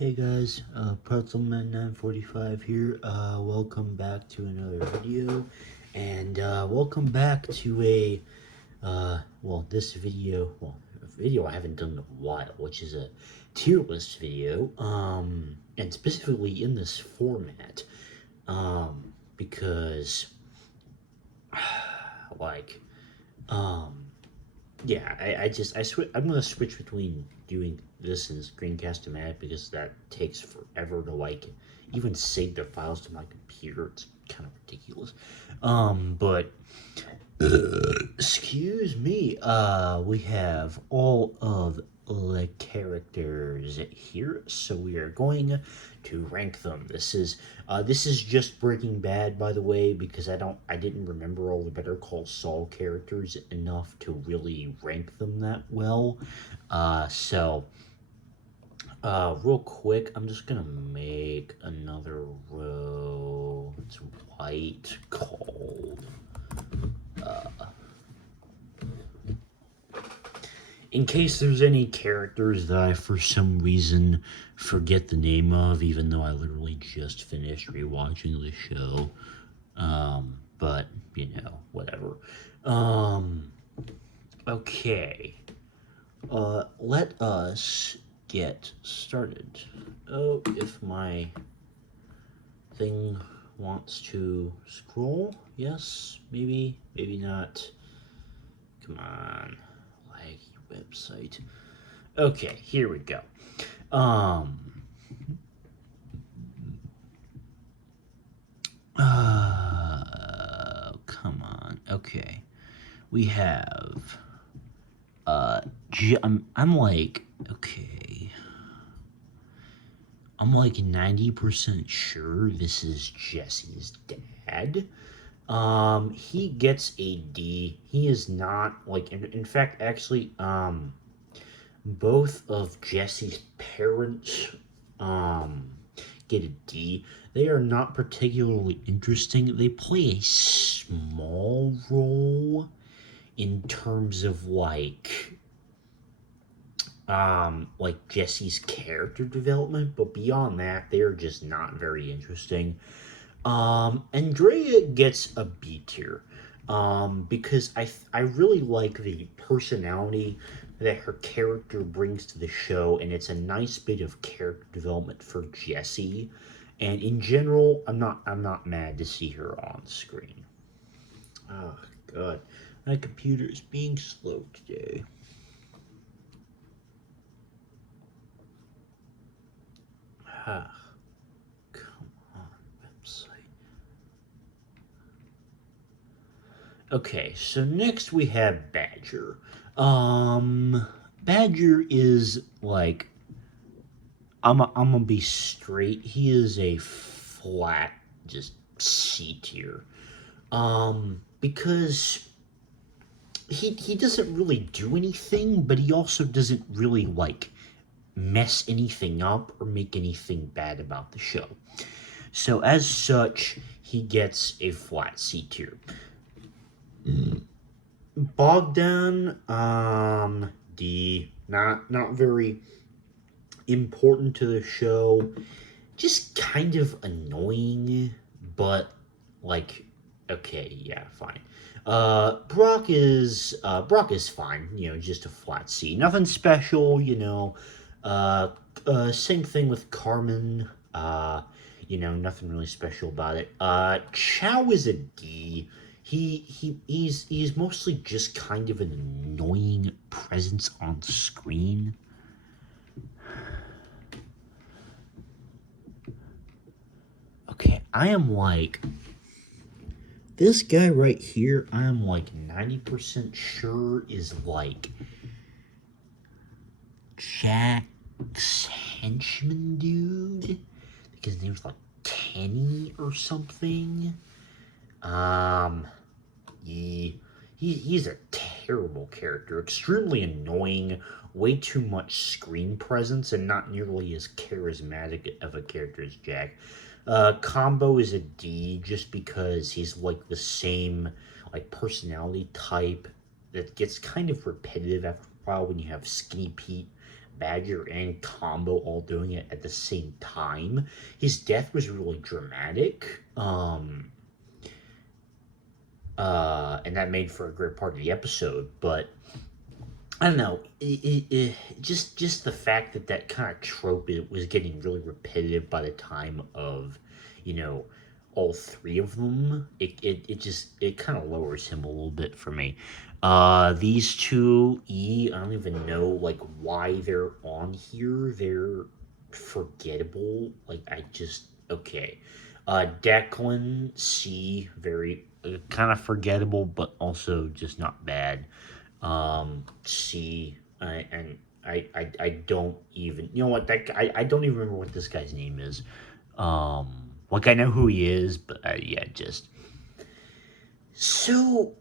Hey guys, Pretzelman945 here. Welcome back to another video, and welcome back to this video, a video I haven't done in a while, which is a tier list video, and specifically in this format, because, like, yeah, I'm gonna switch between doing this and Screencast-O-Matic because that takes forever to even save the files to my computer. It's kind of ridiculous. But excuse me. We have all of the characters here, so we are going to rank them. This is just Breaking Bad, by the way, because I didn't remember all the Better Call Saul characters enough to really rank them that well. Real quick, I'm just gonna make another row. It's white called. In case there's any characters that I, for some reason, forget the name of, even though I literally just finished rewatching the show. But, whatever. Okay. Let us get started. Oh, if my thing wants to scroll. Yes, maybe not. Come on. Laggy website. Okay, here we go. Come on. Okay. We have I'm like, okay. I'm like 90% sure this is Jesse's dad. He gets a D. He is not, like, in fact, actually, both of Jesse's parents, get a D. They are not particularly interesting. They play a small role in terms of, like Jesse's character development, but beyond that, they're just not very interesting. Andrea gets a B tier, because I really like the personality that her character brings to the show, and it's a nice bit of character development for Jesse. And in general, I'm not mad to see her on screen. Oh God, my computer is being slow today. Ah, come on, website. Okay, so next we have Badger. Badger is like, I'm gonna be straight. He is a flat, just C tier. Because he doesn't really do anything, but he also doesn't really like mess anything up or make anything bad about the show. So as such, he gets a flat C tier. Bogdan, D. Not very important to the show. Just kind of annoying, but like, okay, yeah, fine. Brock is fine. Just a flat C. Nothing special. Same thing with Carmen. Nothing really special about it. Chow is a D. He's mostly just kind of an annoying presence on screen. Okay, I am like, this guy right here, I am like 90% sure is like Jack's henchman dude. I think his name's like Kenny or something. He's a terrible character, extremely annoying, way too much screen presence, and not nearly as charismatic of a character as Jack. Combo is a D just because he's like the same like personality type that gets kind of repetitive after a while when you have Skinny Pete, Badger and Combo all doing it at the same time. His death was really dramatic. And that made for a great part of the episode. But I don't know, just the fact that that kind of trope it was getting really repetitive by the time of, you know, all three of them. It kind of lowers him a little bit for me. These two I don't even know like why they're on here. They're forgettable. Like I just okay. Declan C, very kind of forgettable, but also just not bad. C, and I don't even, you know what, I don't even remember what this guy's name is. Like I know who he is, but yeah, just so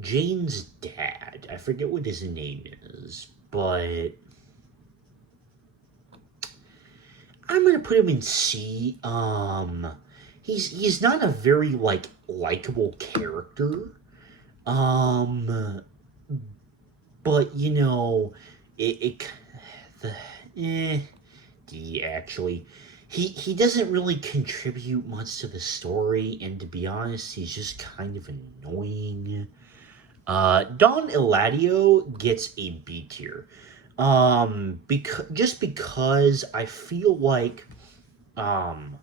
Jane's dad. I forget what his name is, but I'm gonna put him in C. He's not a very like likable character. Um, but you know, it the D actually. He doesn't really contribute much to the story, and to be honest, he's just kind of annoying. Don Eladio gets a B tier. Because I feel like um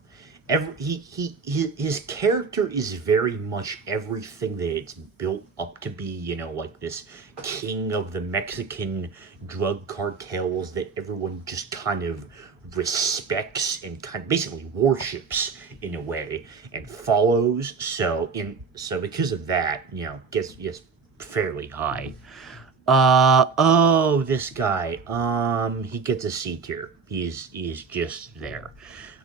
his character is very much everything that it's built up to be, you know, like this king of the Mexican drug cartels that everyone just kind of respects and kind of basically worships in a way and follows. So because of that, you know, gets fairly high. Oh, this guy. He gets a C tier. He's just there.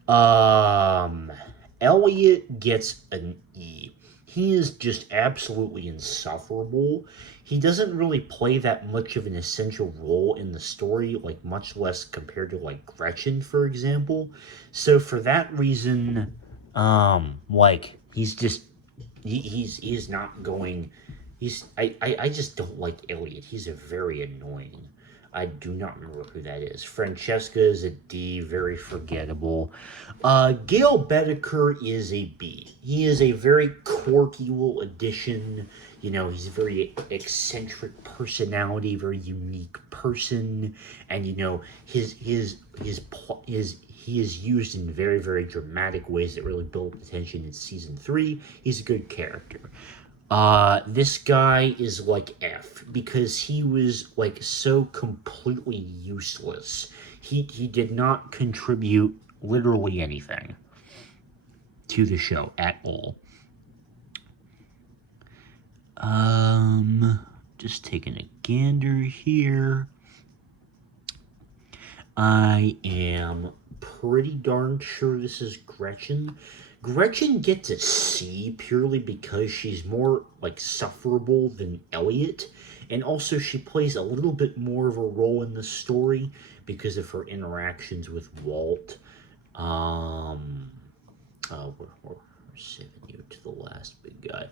Um, Elliot gets an E. He is just absolutely insufferable. He doesn't really play that much of an essential role in the story, like much less compared to like Gretchen, for example. So for that reason, like he's not going. I just don't like Elliot. He's a very annoying. I do not remember who that is. Francesca is a D, very forgettable. Gail Bedecker is a B. He is a very quirky little addition. You know, he's a very eccentric personality, very unique person, and you know he is used in very very dramatic ways that really build attention in season 3. He's a good character. This guy is like F because he was like so completely useless. He did not contribute literally anything to the show at all. Just taking a gander here. I am pretty darn sure this is Gretchen. Gretchen gets a C purely because she's more like sufferable than Elliot, and also she plays a little bit more of a role in the story because of her interactions with Walt. We're saving you to the last big guy.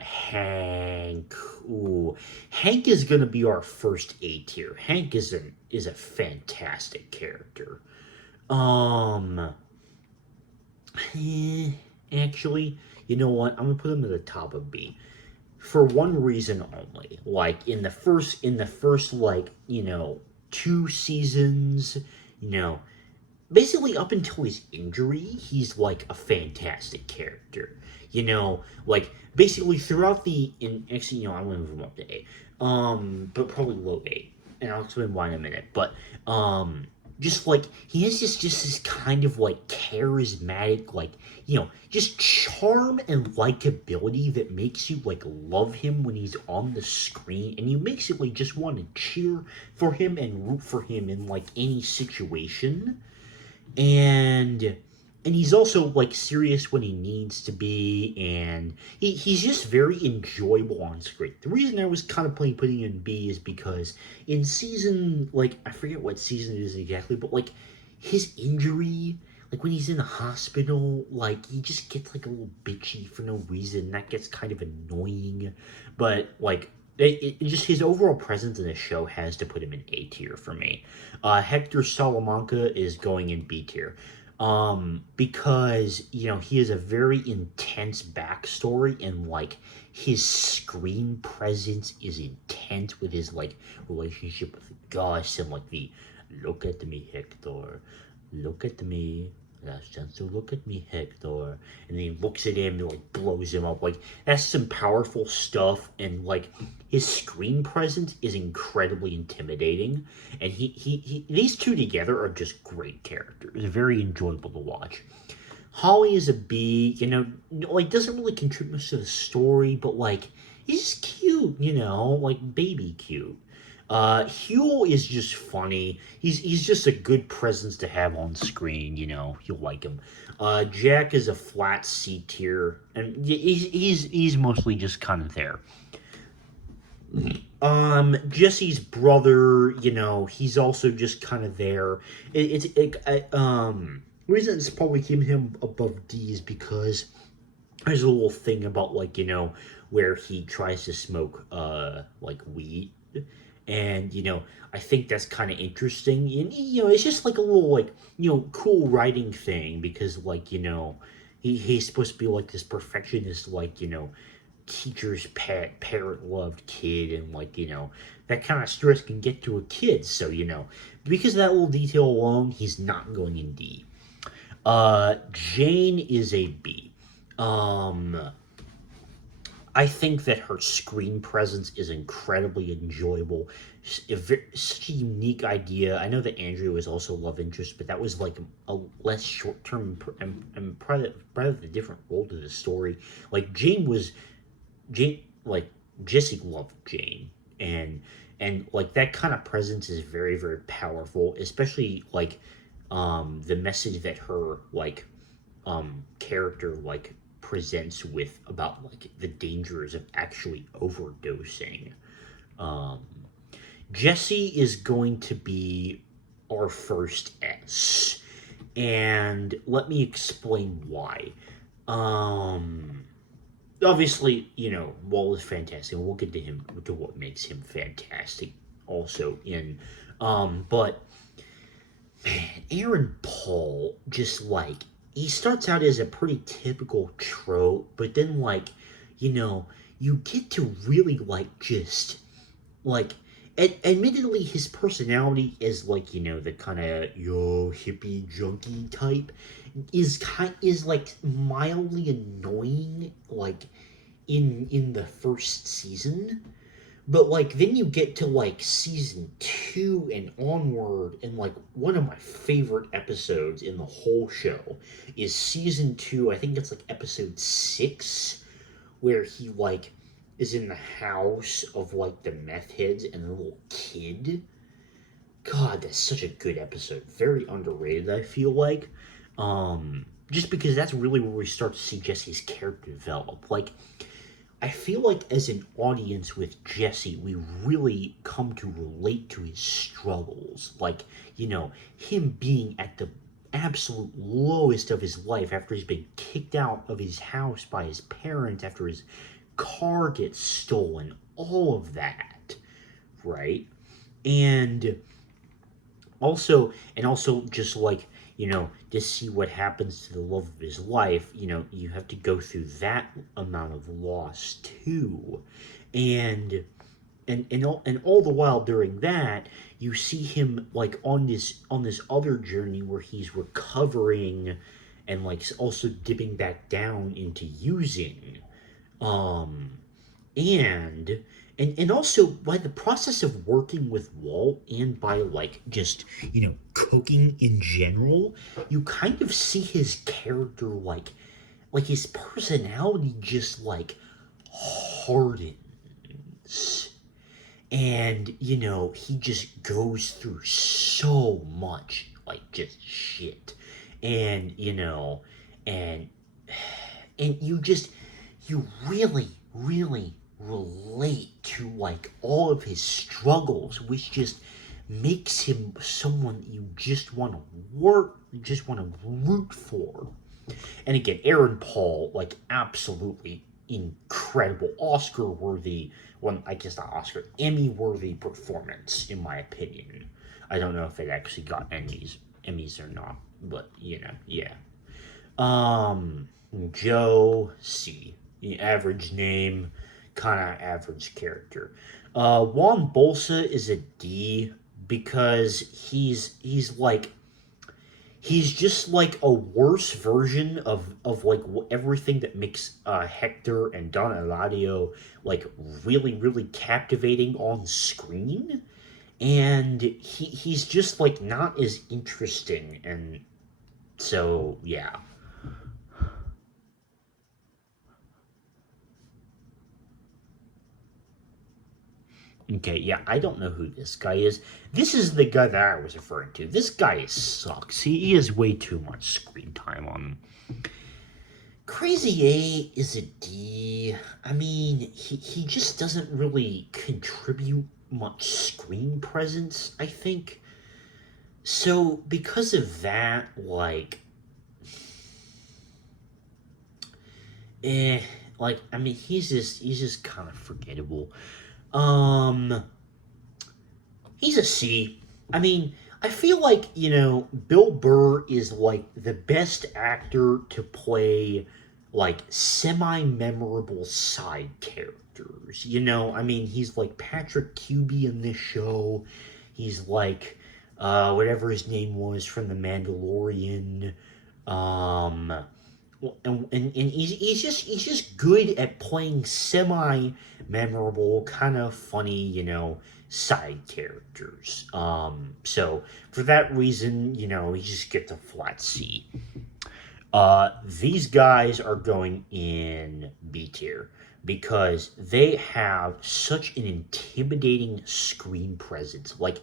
Hank. Ooh, Hank is gonna be our first A tier. Hank is a fantastic character. Um, Actually, you know what? I'm gonna put him at the top of B for one reason only. Like in the first like, you know, 2 seasons, you know, basically up until his injury, he's like a fantastic character. You know, like basically throughout actually, you know, I'm gonna move him up to A. But probably low A. And I'll explain why in a minute. But just like he has just this kind of like charismatic, like, you know, just charm and likability that makes you like love him when he's on the screen, and you basically just want to cheer for him and root for him in like any situation. And he's also like serious when he needs to be, and he's just very enjoyable on screen. The reason I was kind of putting in B is because in season, like, I forget what season it is exactly, but like his injury, like when he's in the hospital, like he just gets like a little bitchy for no reason. That gets kind of annoying, but like it just his overall presence in the show has to put him in A tier for me. Hector Salamanca is going in B tier. Because he has a very intense backstory, and like his screen presence is intense with his like relationship with Gus, and like the look at me, Hector, look at me. Last chance to look at me, Hector. And then he looks at him and like blows him up. Like that's some powerful stuff, and like his screen presence is incredibly intimidating. And he these two together are just great characters. Very enjoyable to watch. Holly is a B, like doesn't really contribute much to the story, but like he's just cute, like baby cute. Huel is just funny. He's just a good presence to have on screen. You'll like him. Jack is a flat C tier, and he's mostly just kind of there. Jesse's brother, he's also just kind of there. Reason it's probably keeping him above D is because there's a little thing about like where he tries to smoke like weed, and I think that's kind of interesting, and it's just like a little like cool writing thing, because like he's supposed to be like this perfectionist, like teacher's pet, parent loved kid, and like that kind of stress can get to a kid, so because of that little detail alone, he's not going in D. Jane is a B. I think that her screen presence is incredibly enjoyable. Such a unique idea. I know that Andrea was also love interest, but that was like a less short term and probably a different role to the story. Like Jane, like Jesse loved Jane, and like that kind of presence is very very powerful, especially like the message that her like character like presents with about like the dangers of actually overdosing. Um, Jesse is going to be our first S, and let me explain why. Um, Obviously, Wall is fantastic. We'll get to him to what makes him fantastic also in but man, Aaron Paul just like he starts out as a pretty typical trope, but then like, you get to really like just like admittedly his personality is like, the kind of hippie junkie type is like mildly annoying like in the first season, but like then you get to like season 2 and onward, and like one of my favorite episodes in the whole show is season 2. I think it's like episode 6, where he like is in the house of like the meth heads and the little kid. God, that's such a good episode. Very underrated, I feel like. Just because that's really where we start to see Jesse's character develop. Like I feel like as an audience with Jesse, we really come to relate to his struggles. Like, him being at the absolute lowest of his life after he's been kicked out of his house by his parents, after his car gets stolen, all of that, right? And also just like to see what happens to the love of his life, you have to go through that amount of loss too. And and and all, and all the while during that, you see him like on this other journey where he's recovering, and like also dipping back down into using. um and and also by the process of working with Walt, and by like just cooking in general, you kind of see his character like his personality just like hardens, and he just goes through so much like just shit, and and you really really relate to like all of his struggles, which just makes him someone you just want to work, just want to root for. And again, Aaron Paul, like, absolutely incredible, Oscar worthy, well, I guess not Oscar, Emmy worthy performance, in my opinion. I don't know if it actually got Emmys or not, but yeah. Um, Joe C, the average name, kind of average character. Juan Bolsa is a D because he's just like a worse version of like everything that makes Hector and Don Eladio like really captivating on screen, and he's just like not as interesting, and so yeah. Okay, yeah, I don't know who this guy is. This is the guy that I was referring to. This guy sucks. He has way too much screen time on him. Crazy A is a D. I mean, he just doesn't really contribute much screen presence, I think. So, because of that, like, eh, like, I mean, he's just kind of forgettable. Um, he's a C. I mean, I feel like, Bill Burr is like the best actor to play like semi memorable side characters. I mean, he's like Patrick Cubey in this show. He's like whatever his name was from The Mandalorian. Um, and he's just good at playing semi memorable, kind of funny, side characters. So for that reason, he just gets a flat C. These guys are going in B tier because they have such an intimidating screen presence. Like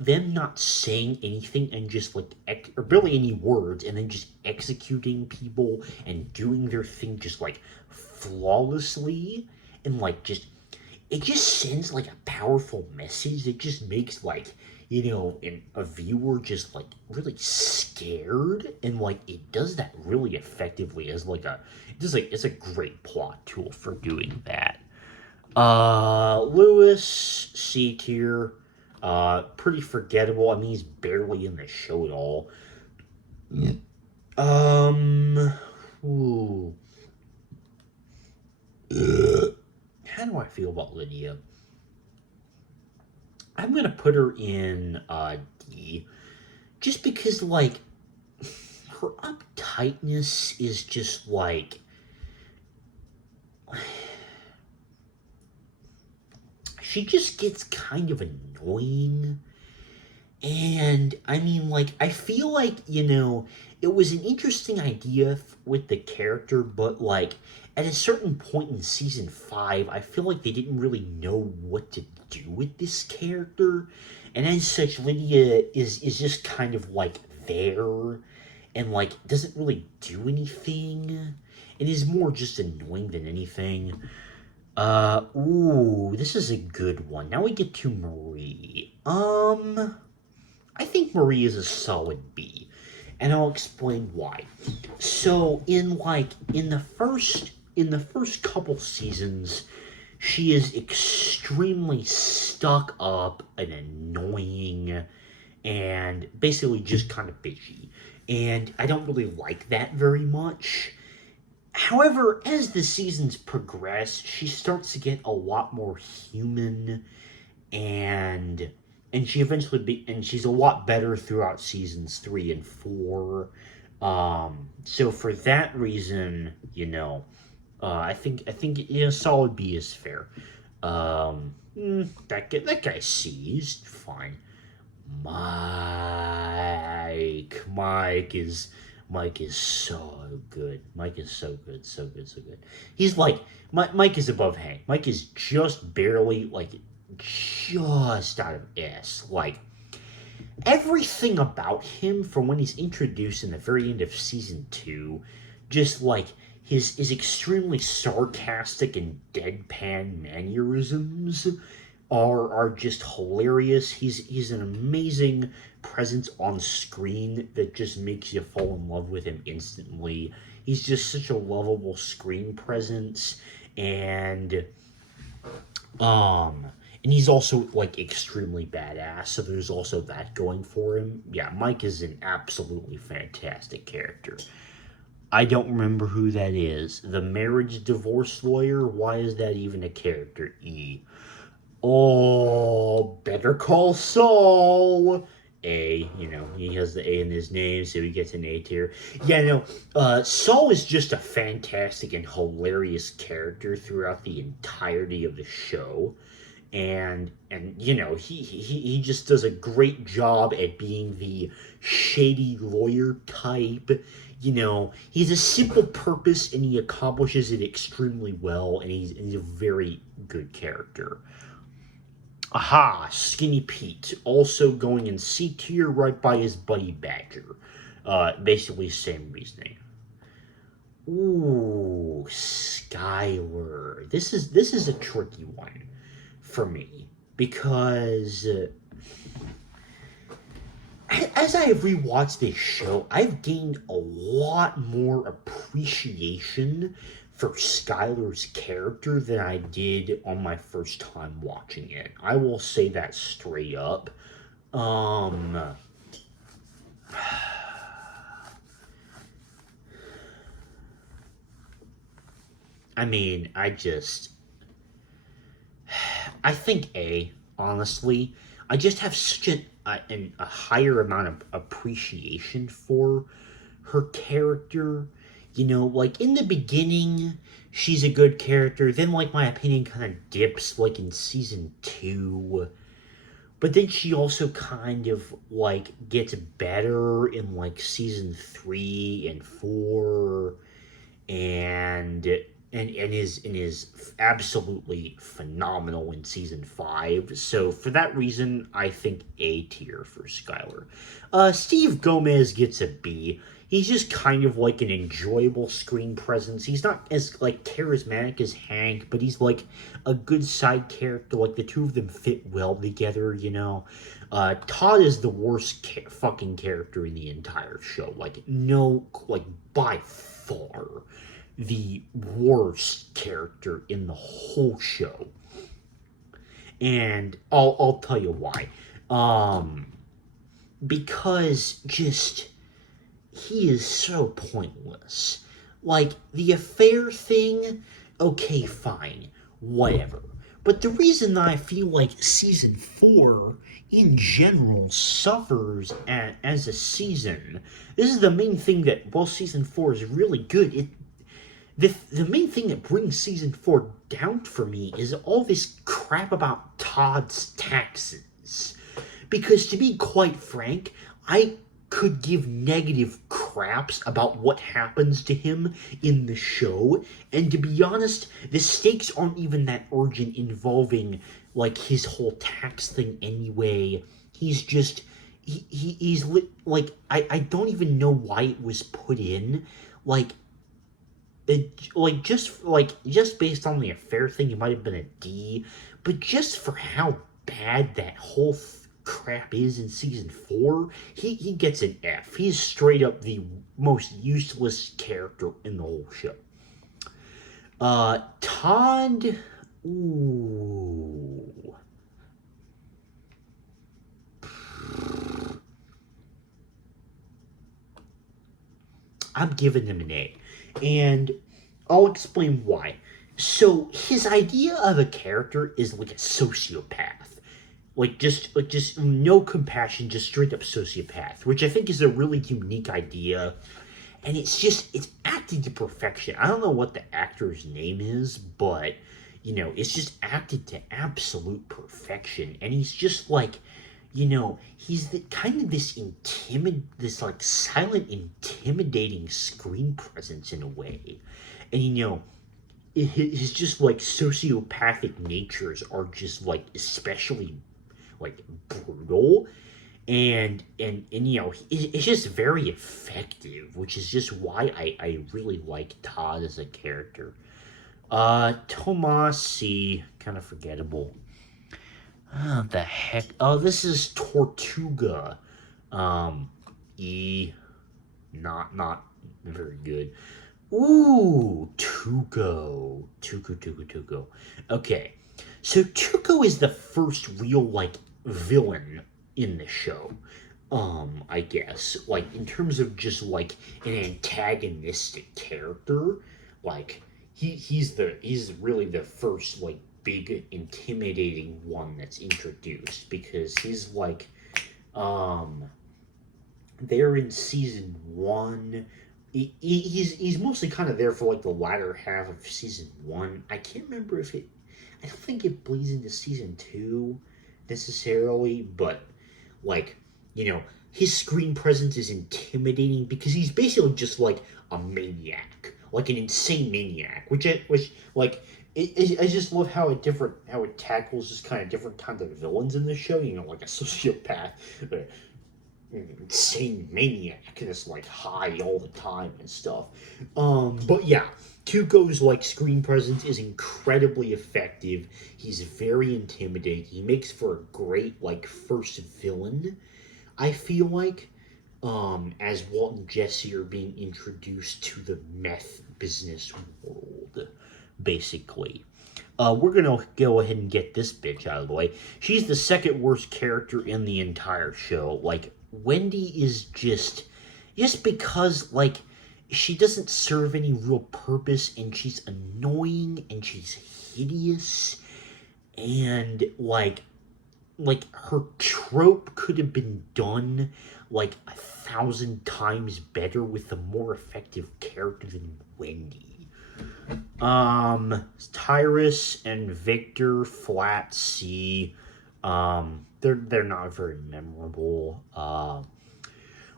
them not saying anything and just like or barely any words, and then just executing people and doing their thing just like flawlessly, and like just it just sends like a powerful message. It just makes like a viewer just like really scared, and like it does that really effectively as like it's a great plot tool for doing that. Lewis C tier, pretty forgettable. I mean, he's barely in the show at all. Um, ooh. How do I feel about Lydia? I'm gonna put her in D, just because like her uptightness is just like she just gets kind of annoying. And I mean, like, I feel like, it was an interesting idea with the character, but like, at a certain point in season 5, I feel like they didn't really know what to do with this character. And as such, Lydia is just kind of like there and like doesn't really do anything and is more just annoying than anything. This is a good one. Now we get to Marie. I think Marie is a solid B, and I'll explain why. So in the first couple seasons, she is extremely stuck up and annoying and basically just kind of bitchy. And I don't really like that very much. However, as the seasons progress, she starts to get a lot more human, and and she's a lot better throughout seasons 3 and 4. So for that reason, I think solid B is fair. That guy C is fine. Mike is so good. Mike is so good, so good, so good. He's like Mike is above Hank. Mike is just barely like just out of S. Like everything about him from when he's introduced in the very end of season 2, just like his extremely sarcastic and deadpan mannerisms, are just hilarious. He's an amazing presence on screen that just makes you fall in love with him instantly. He's just such a lovable screen presence, and um and he's also like extremely badass, so there's also that going for him. Yeah, Mike is an absolutely fantastic character. I don't remember who that is. The marriage divorce lawyer? Why is that even a character? E. Oh, Better Call Saul. A, he has the A in his name, so he gets an A tier. Yeah, no, Saul is just a fantastic and hilarious character throughout the entirety of the show. And he just does a great job at being the shady lawyer type. He's a simple purpose and he accomplishes it extremely well, and he's a very good character. Aha, Skinny Pete, also going in C tier right by his buddy Badger. Basically same reasoning. Ooh, Skyler. This is a tricky one for me because as I have rewatched this show, I've gained a lot more appreciation for Skylar's character than I did on my first time watching it. I will say that straight up. Um, I mean, I think A, honestly. I just have such a higher amount of appreciation for her character. Like in the beginning, she's a good character. Then, like, my opinion kind of dips, like in season two. But then she also kind of like gets better in like season three and four, and and is absolutely phenomenal in season five. So for that reason, I think A tier for Skylar. Steve Gomez gets a B. He's just kind of like an enjoyable screen presence. He's not as like charismatic as Hank, but he's like a good side character. Like the two of them fit well together. Todd is the worst fucking character in the entire show. Like no, like by far the worst character in the whole show. And I'll tell you why. Because just he is so pointless. Like the affair thing, okay, fine, whatever. But the reason that I feel like season 4 in general suffers as a season, this is the main thing that, while season 4 is really good, the main thing that brings season 4 down for me is all this crap about Todd's taxes. Because to be quite frank, I could give negative craps about what happens to him in the show, and to be honest, the stakes aren't even that urgent involving like his whole tax thing anyway. He's just like I don't even know why it was put in. Like just based on the affair thing, it might have been a D, but just for how bad that whole crap is in season 4, he gets an F. He's straight up the most useless character in the whole show. Todd, ooh. I'm giving him an A. And I'll explain why. So his idea of a character is like a sociopath. Like just no compassion, just straight up sociopath, which I think is a really unique idea. And it's acted to perfection. I don't know what the actor's name is, but it's just acted to absolute perfection. And he's just like, he's the kind of this like silent, intimidating screen presence in a way. And his just like sociopathic natures are just like especially like brutal, and it's just very effective, which is just why I really like Todd as a character. Tomas C, kind of forgettable. The heck? Oh, this is Tortuga. E. Not very good. Ooh, Tuco. Okay, so Tuco is the first real like villain in the show. I guess like in terms of just like an antagonistic character, like he's really the first like big intimidating one that's introduced because he's like um there in season one. He's mostly kind of there for like the latter half of season one. I can't remember if it. I don't think it bleeds into season two necessarily, but like his screen presence is intimidating because he's basically just like a maniac, like an insane maniac, which like. I just love how it tackles just kind of different kinds of villains in the show. Like a sociopath, insane maniac that's like high all the time and stuff. But yeah, Tuco's like screen presence is incredibly effective. He's very intimidating. He makes for a great like first villain, I feel like. As Walt and Jesse are being introduced to the meth business world, basically. We're gonna go ahead and get this bitch out of the way. She's the second worst character in the entire show. Like, Wendy is just because, like, she doesn't serve any real purpose and she's annoying and she's hideous and, like her trope could have been done like 1,000 times better with a more effective character than Wendy. Tyrus and Victor Flat C. They're not very memorable.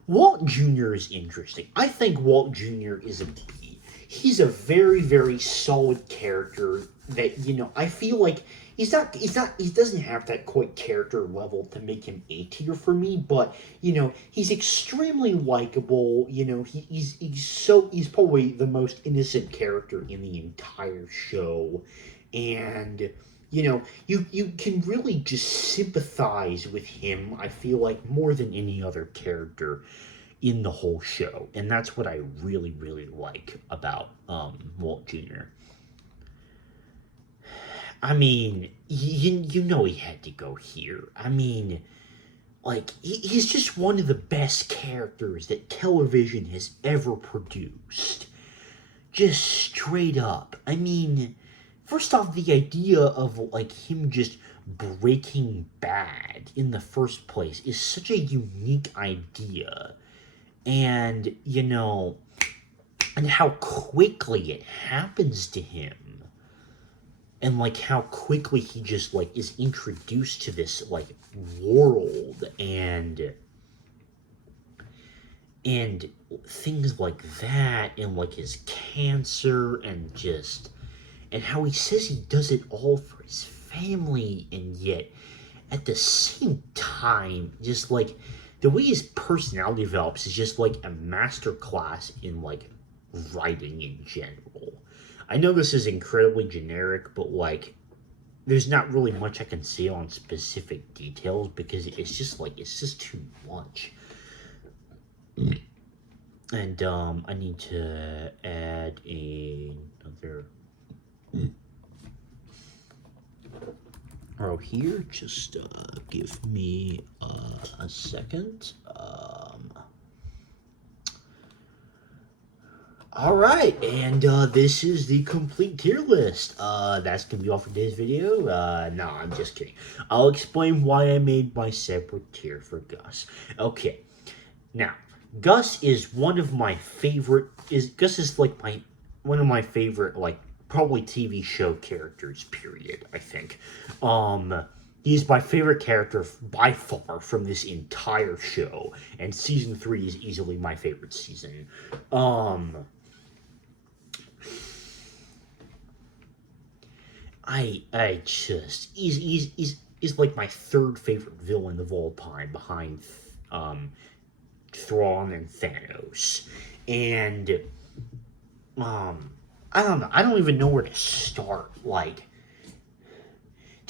Walt Jr. is interesting. I think Walt Jr. is a B. He's a very, very solid character that, I feel like he doesn't have that quite character level to make him A tier for me, but, he's extremely likable. He's probably the most innocent character in the entire show. And, you can really just sympathize with him, I feel like, more than any other character in the whole show. And that's what I really, really like about Walt Jr. I mean, he had to go here. I mean, like, he's just one of the best characters that television has ever produced. Just straight up. I mean, first off, the idea of, like, him just breaking bad in the first place is such a unique idea. And, and how quickly it happens to him. And, like, how quickly he just, like, is introduced to this, like, world and things like that, and like his cancer, and how he says he does it all for his family, and yet at the same time, just like the way his personality develops is just like a master class in like writing in general. I know this is incredibly generic, but like there's not really much I can say on specific details because it's just too much. And I need to add another row here. Just give me a second. All right, and this is the complete tier list. That's gonna be all for today's video. No, I'm just kidding. I'll explain why I made my separate tier for Gus. Okay, now Gus is one of my favorite. Gus is like one of my favorite, like probably TV show characters. Period. I think. He's my favorite character by far from this entire show, and season 3 is easily my favorite season. I just he's like my third favorite villain of all time behind Thrawn and Thanos. And I don't know. I don't even know where to start. Like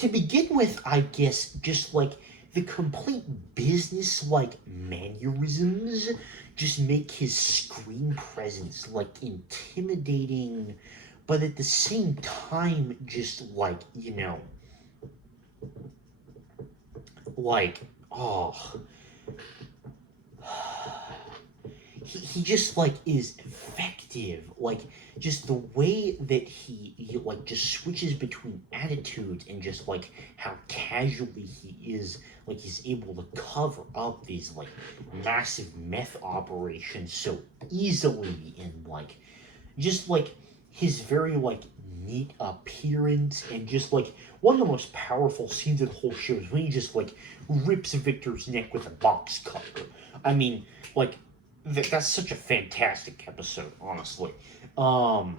to begin with, I guess, just like the complete business like mannerisms just make his screen presence like intimidating, but at the same time, just like, like, oh, he just like is effective, like just the way that he like just switches between attitudes and just like how casually he is, like he's able to cover up these like massive meth operations so easily, and like just like his very like neat appearance, and just like one of the most powerful scenes of the whole show is when he just like rips Victor's neck with a box cutter. I mean, like that's such a fantastic episode, honestly. Um,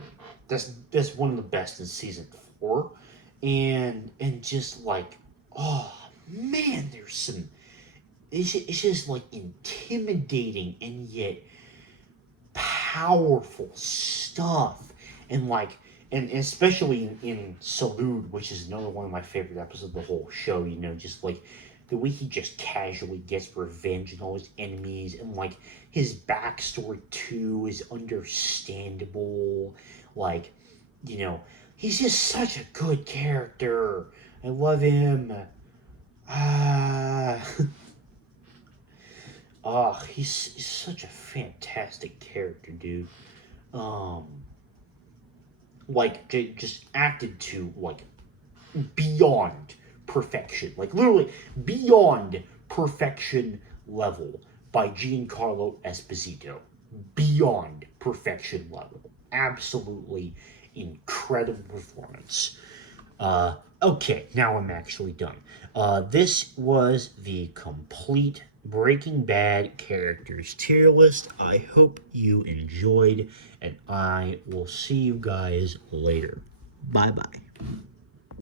that's one of the best in season 4, and just like, oh man, there's some. It's just like intimidating and yet powerful stuff, and like, and especially in Salute, which is another one of my favorite episodes of the whole show. Just like the way he just casually gets revenge on all his enemies, and like his backstory too is understandable. Like, he's just such a good character. I love him. Ah. Oh, he's such a fantastic character, dude. Um, like just acted to like beyond perfection, like literally beyond perfection level by Giancarlo Esposito. Beyond perfection level, absolutely incredible performance. Okay, now I'm actually done. This was the complete Breaking Bad characters tier list. I hope you enjoyed, and I will see you guys later. Bye bye.